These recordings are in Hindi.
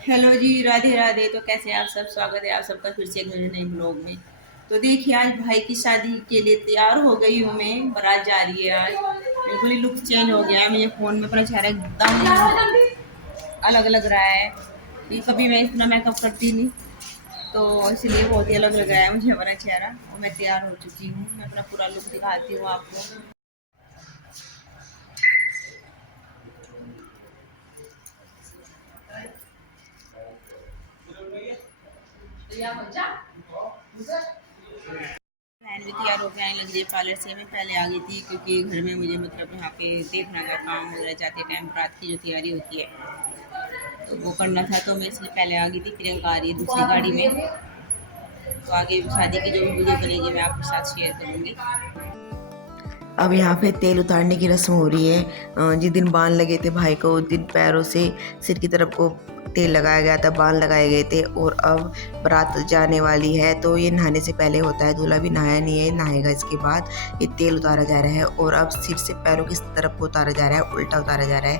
हेलो जी, राधे राधे। तो कैसे हैं आप सब? स्वागत है आप सबका फिर से एक मेरे नए ब्लॉग में। तो देखिए, आज भाई की शादी के लिए तैयार हो गई हूँ मैं। बारात जा रही है आज। बिल्कुल ही लुक चेंज हो गया है। मुझे फ़ोन में अपना चेहरा एकदम अलग लग रहा है। ये कभी मैं इतना मेकअप करती नहीं, तो इसलिए बहुत ही अलग लग रहा है मुझे हमारा चेहरा। और मैं तैयार हो चुकी हूँ। मैं अपना पूरा लुक दिखाती हूँ आपको। बहन भी तैयार होके आने लगी है पार्लर से। मैं पहले आ गई थी क्योंकि घर में मुझे मतलब यहाँ पे देखना का काम वगैरह जाते टाइम रात की जो तैयारी होती है तो वो करना था, तो मैं इसलिए पहले आ गई थी। प्रियंका आ रही है दूसरी गाड़ी में। तो आगे शादी की जो भी वीडियो बनेगी मैं आपके साथ शेयर करूँगी। अब यहाँ पे तेल उतारने की रस्म हो रही है। जिस दिन बाल लगे थे भाई को उस दिन पैरों से सिर की तरफ को तेल लगाया गया था, बाल लगाए गए थे। और अब बारात जाने वाली है तो ये नहाने से पहले होता है। दूल्हा भी नहाया नहीं है, नहाएगा इसके बाद। ये तेल उतारा जा रहा है और अब सिर से पैरों की तरफ को उतारा जा रहा है, उल्टा उतारा जा रहा है।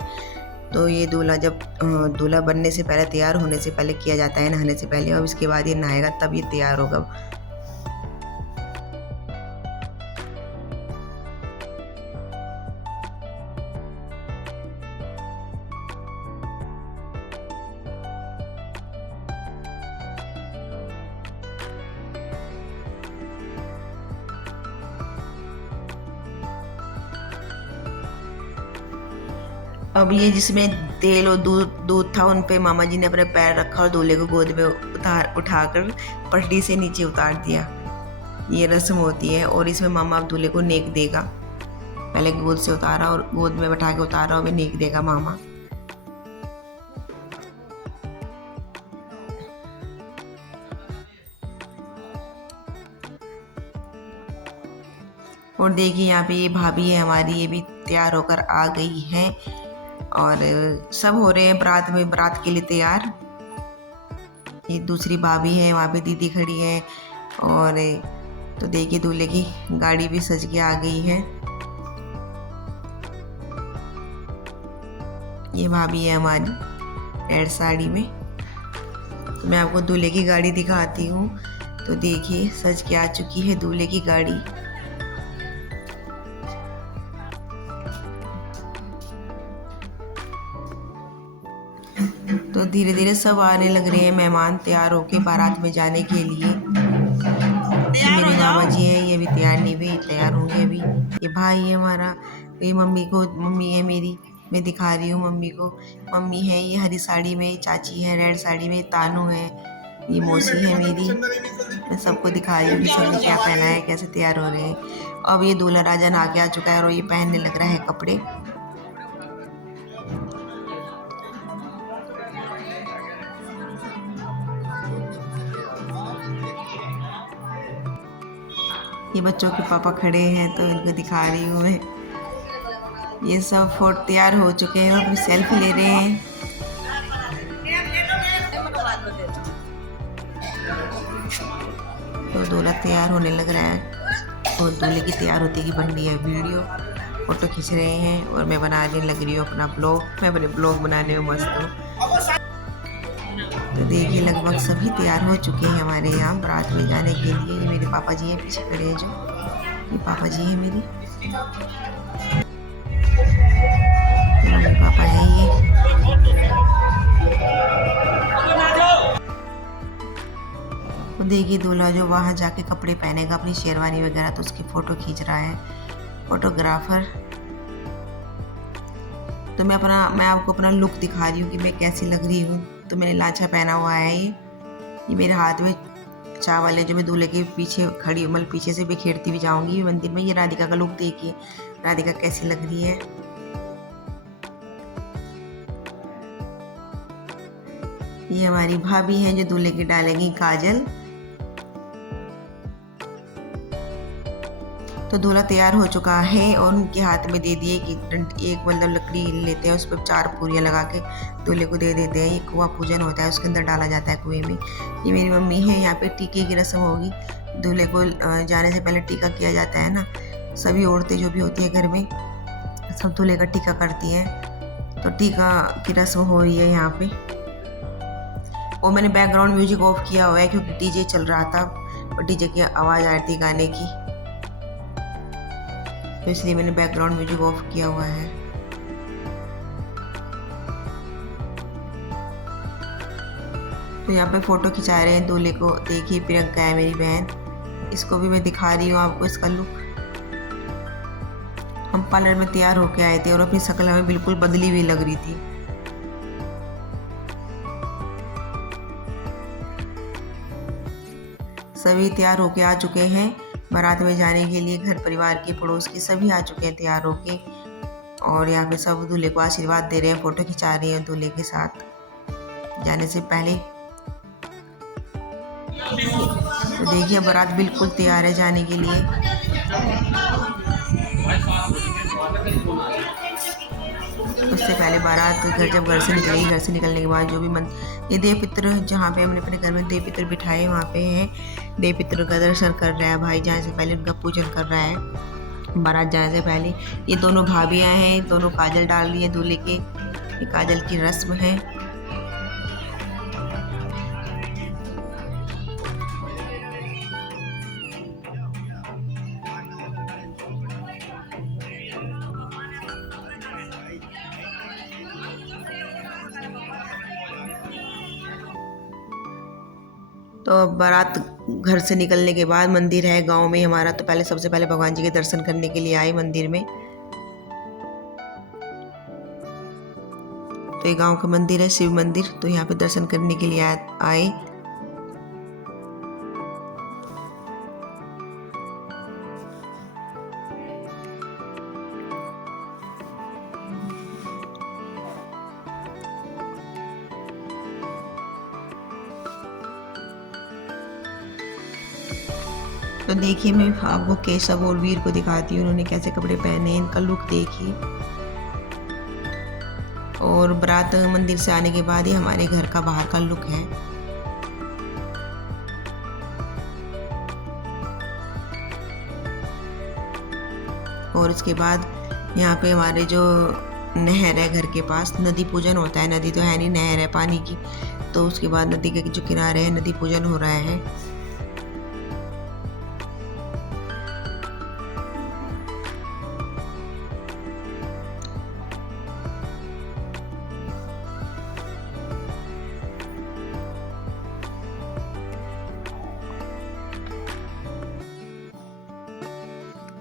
तो ये दूल्हा जब दूल्हा बनने से पहले, तैयार होने से पहले किया जाता है, नहाने से पहले। और इसके बाद ये नहाएगा तब ये तैयार होगा। अब ये जिसमें तेल और दूध दूध था उन पे मामा जी ने अपने पैर रखा और दूल्हे को गोद में उठाकर पटड़ी से नीचे उतार दिया। ये रस्म होती है और इसमें मामा अब दूल्हे को नेक देगा। पहले गोद से उतारा और गोद में बैठा के उतारा और नेक देगा मामा। और देखिए यहाँ पे ये भाभी है हमारी, ये भी तैयार होकर आ गई है। और सब हो रहे हैं बारात में, बारात के लिए तैयार। ये दूसरी भाभी है, वहाँ पे दीदी खड़ी है। और तो देखिए दूल्हे की गाड़ी भी सज के आ गई है। ये भाभी है हमारी रेड साड़ी में। तो मैं आपको दूल्हे की गाड़ी दिखाती हूँ। तो देखिए सज के आ चुकी है दूल्हे की गाड़ी। तो धीरे धीरे सब आने लग रहे हैं मेहमान तैयार होके बारात में जाने के लिए। ये मेरे मामा जी हैं, ये अभी तैयार नहीं हुए, तैयार होंगे अभी। ये भाई है हमारा। ये मम्मी है मेरी, मैं दिखा रही हूँ मम्मी को। मम्मी है ये हरी साड़ी में, चाची है रेड साड़ी में, तानू है, ये मौसी है मेरी। मैं सबको दिखा रही हूँ कि सबने क्या पहना है, कैसे तैयार हो रहे हैं। अब ये दूल्हा राजा नहा के आ चुका है और ये पहनने लग रहा है कपड़े। ये बच्चों के पापा खड़े हैं तो इनको दिखा रही हूँ मैं। ये सब फोटो तैयार हो चुके हैं और अपनी सेल्फी ले रहे हैं। तो दूल्हा तैयार होने लग रहा है और दूल्हे की तैयार होती की बन रही है वीडियो। फोटो खींच रहे हैं और मैं बनाने लग रही हूँ अपना ब्लॉग। मैं अपने ब्लॉग बनाने में मस्त हूँ। तो देखिए लगभग सभी तैयार हो चुके हैं हमारे यहाँ बारात में जाने के लिए। ये मेरे पापा जी हैं पीछे खड़े हैं जो, ये पापा जी हैं मेरे, मेरे पापा हैं ये। तो देखिए दूल्हा जो वहाँ जाके कपड़े पहनेगा अपनी शेरवानी वगैरह, तो उसकी फ़ोटो खींच रहा है फोटोग्राफर। तो मैं आपको अपना लुक दिखा रही हूँ कि मैं कैसी लग रही हूँ। तो मैंने लांचा पहना हुआ है। ये मेरे हाथ में चावल है जो मैं दूल्हे के पीछे खड़ी हूँ, मतलब पीछे से बिखेरती हुई जाऊँगी मंदिर में। ये राधिका का लुक देखिए, राधिका कैसी लग रही है। ये हमारी भाभी हैं जो दूल्हे की डालेंगी काजल। तो दूल्हा तैयार हो चुका है और उनके हाथ में दे दिए कि एक मतलब लकड़ी लेते हैं, उस पर 4 पूरियाँ लगा के दूल्हे को दे देते हैं। ये कुआं पूजन होता है, उसके अंदर डाला जाता है कुएं में। ये मेरी मम्मी है। यहाँ पे टीके की रस्म होगी। दूल्हे को जाने से पहले टीका किया जाता है ना। सभी औरतें जो भी होती है घर में सब दूल्हे का टीका करती हैं। तो टीका की रस्म हो रही है यहाँ पे। और मैंने बैकग्राउंड म्यूजिक ऑफ किया हुआ है क्योंकि डीजे चल रहा था और डीजे की आवाज़ आ रही थी गाने की, तो इसलिए मैंने बैकग्राउंड म्यूजिक ऑफ किया हुआ है। तो यहाँ पे फोटो खिंचा रहे हैं दूल्हे को। देखिए प्रियंका है मेरी बहन, इसको भी मैं दिखा रही हूँ आपको इसका लुक। हम पार्लर में तैयार होके आए थे और अपनी शक्ल हमें बिल्कुल बदली हुई लग रही थी। सभी तैयार होके आ चुके हैं बारात में जाने के लिए। घर परिवार के, पड़ोस के सभी आ चुके हैं तैयार होके और यहाँ पे सब दूल्हे को आशीर्वाद दे रहे हैं, फोटो खिंचा रहे हैं दूल्हे के साथ जाने से पहले। तो देखिए बारात बिल्कुल तैयार है जाने के लिए। उससे पहले बारात जब घर से निकलेगी, घर से निकलने के बाद जो भी ये देव पित्र, जहाँ पे हमने अपने घर में देव पित्र बिठाए वहाँ पे है, देव पित्र का दर्शन कर रहा है भाई जाने से पहले, उनका पूजन कर रहा है बारात जाने से पहले। ये दोनों भाभियाँ हैं, दोनों काजल डाल रही है दूल्हे के, ये काजल की रस्म है। तो बारात घर से निकलने के बाद मंदिर है गांव में हमारा, तो पहले सबसे पहले भगवान जी के दर्शन करने के लिए आए मंदिर में। तो ये गांव का मंदिर है, शिव मंदिर, तो यहाँ पे दर्शन करने के लिए आए। तो देखिए मैं आपको केशव और वीर को दिखाती हूँ उन्होंने कैसे कपड़े पहने, इनका लुक देखिए। और बारात मंदिर से आने के बाद ही हमारे घर का बाहर का लुक है। और इसके बाद यहाँ पे हमारे जो नहर है घर के पास, नदी पूजन होता है, नदी तो है नहीं, नहर है पानी की, तो उसके बाद नदी के जो किनारे है नदी पूजन हो रहा है।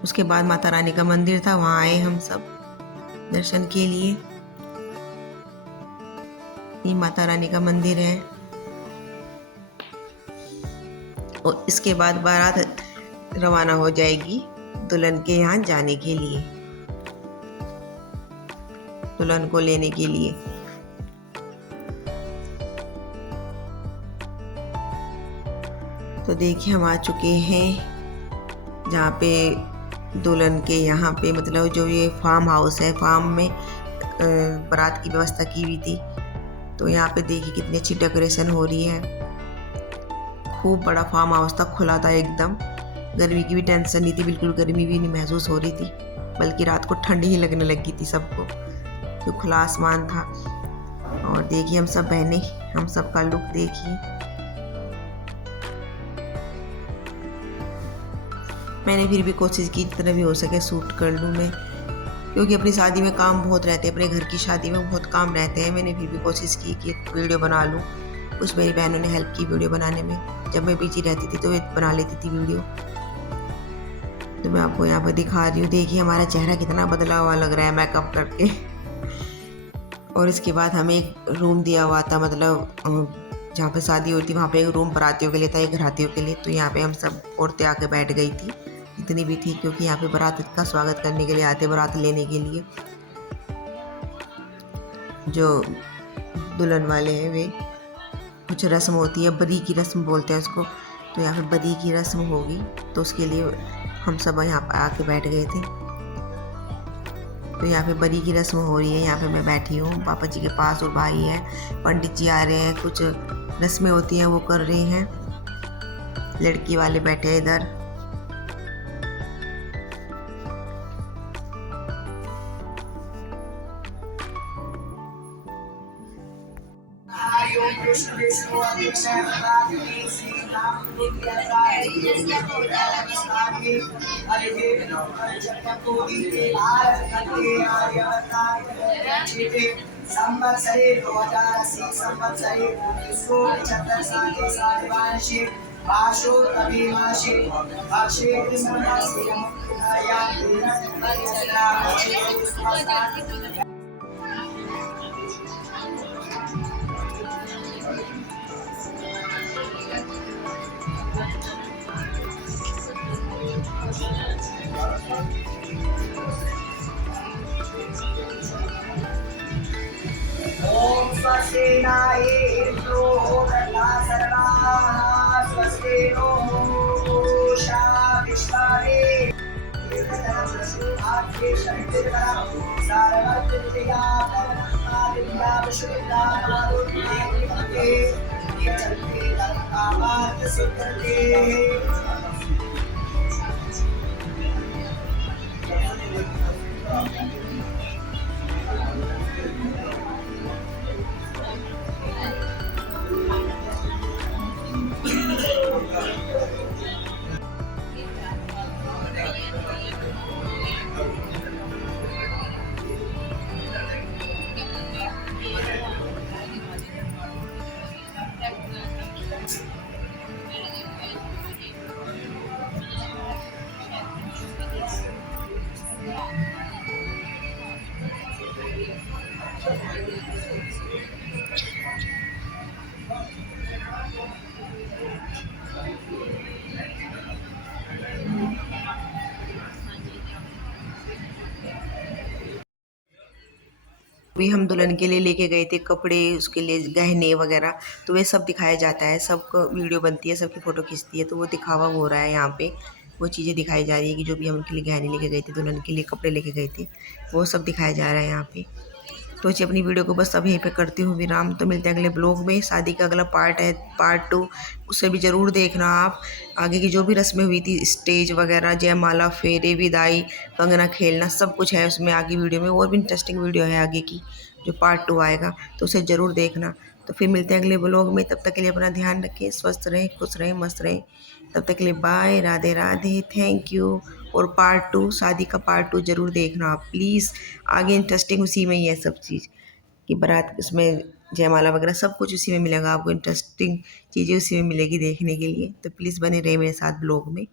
उसके बाद माता रानी का मंदिर था, वहाँ आए हम सब दर्शन के लिए। ये माता रानी का मंदिर है। और इसके बाद बारात रवाना हो जाएगी दुल्हन के यहाँ जाने के लिए, दुल्हन को लेने के लिए। तो देखिए हम आ चुके हैं जहाँ पे दुल्हन के यहाँ पे, मतलब जो ये फार्म हाउस है, फार्म में बारात की व्यवस्था की हुई थी। तो यहाँ पे देखिए कितनी अच्छी डेकोरेशन हो रही है। खूब बड़ा फार्म हाउस था, खुला था एकदम, गर्मी की भी टेंशन नहीं थी, बिल्कुल गर्मी भी नहीं महसूस हो रही थी, बल्कि रात को ठंडी ही लगने लगी थी सबको, क्योंकि खुला आसमान था। और देखिए हम सब बहनें, हम सब का लुक देखिए। मैंने फिर भी कोशिश की जितना भी हो सके शूट कर लूँ मैं, क्योंकि अपनी शादी में काम बहुत रहते हैं, अपने घर की शादी में बहुत काम रहते हैं। मैंने फिर भी कोशिश की कि वीडियो बना लूँ। कुछ मेरी बहनों ने हेल्प की वीडियो बनाने में, जब मैं बिजी रहती थी तो वे बना लेती थी वीडियो। तो मैं आपको यहाँ पर दिखा रही हूँ। देखिए हमारा चेहरा कितना बदला हुआ लग रहा है मेकअप करके। और इसके बाद हमें एक रूम दिया हुआ था, मतलब जहाँ पे शादी होती वहाँ पे एक रूम बारातियों के लिए था, एक घरातियों के लिए। तो यहाँ पे हम सब औरतें आके बैठ गई थी, जितनी भी थी, क्योंकि यहाँ पे बारात का स्वागत करने के लिए आते, बारात लेने के लिए। जो दुल्हन वाले हैं वे, कुछ रस्म होती है, बदी की रस्म बोलते हैं उसको, तो यहाँ पे बदी की रस्म होगी, तो उसके लिए हम सब यहाँ पर आके बैठ गए थे। तो यहाँ पे बदी की रस्म हो रही है, यहाँ पे मैं बैठी हूँ पापा जी के पास, और भाई है, पंडित जी आ रहे हैं, कुछ रस्में होती हैं वो कर रहे हैं, लड़की वाले बैठे इधर। संवत्सरे 2080 संवत्सरे चतुर्साहि साधिवांशे आशो तभी माशे अक्षे कृष्णमास्य मुक्ताया ओम स्वस्ति नाय इंद्रो तथा सर्वाः स्वस्ति नो पूषा विश्वावे आद्ये शक्तिर्वरा सारवत्तिया परमात्मा विशुद्धा मारुति ये चलते आवाज सिद्धते भी हम दुल्हन के लिए लेके गए थे कपड़े, उसके लिए गहने वगैरह, तो वे सब दिखाया जाता है, सबको वीडियो बनती है, सबकी फ़ोटो खींचती है, तो वो दिखावा हो रहा है यहाँ पे। वो चीज़ें दिखाई जा रही है कि जो भी हम उनके लिए गहने लेके गए थे, दुल्हन के लिए कपड़े लेके गए थे, वो सब दिखाया जा रहा है यहाँ पे। तो जी अपनी वीडियो को बस अब यहीं पे करती हूँ विराम। तो मिलते हैं अगले ब्लॉग में। शादी का अगला पार्ट है, पार्ट 2, उसे भी ज़रूर देखना आप। आगे की जो भी रस्में हुई थी, स्टेज वगैरह, जयमाला, फेरे, विदाई, कंगना खेलना, सब कुछ है उसमें आगे वीडियो में। और भी इंटरेस्टिंग वीडियो है आगे की, जो पार्ट 2 आएगा, तो उसे ज़रूर देखना। तो फिर मिलते हैं अगले ब्लॉग में। तब तक के लिए अपना ध्यान रखें, स्वस्थ रहें, खुश रहें, मस्त रहें। तब तक के लिए bye, Radhe Radhe, thank you. और पार्ट 2, शादी का पार्ट 2 ज़रूर देखना आप प्लीज़। आगे इंटरेस्टिंग उसी में ही है सब चीज़, कि बारात उसमें जयमाला वगैरह सब कुछ उसी में मिलेगा आपको। इंटरेस्टिंग चीज़ें उसी में मिलेगी देखने के लिए। तो प्लीज़ बने रहे मेरे साथ ब्लॉग में।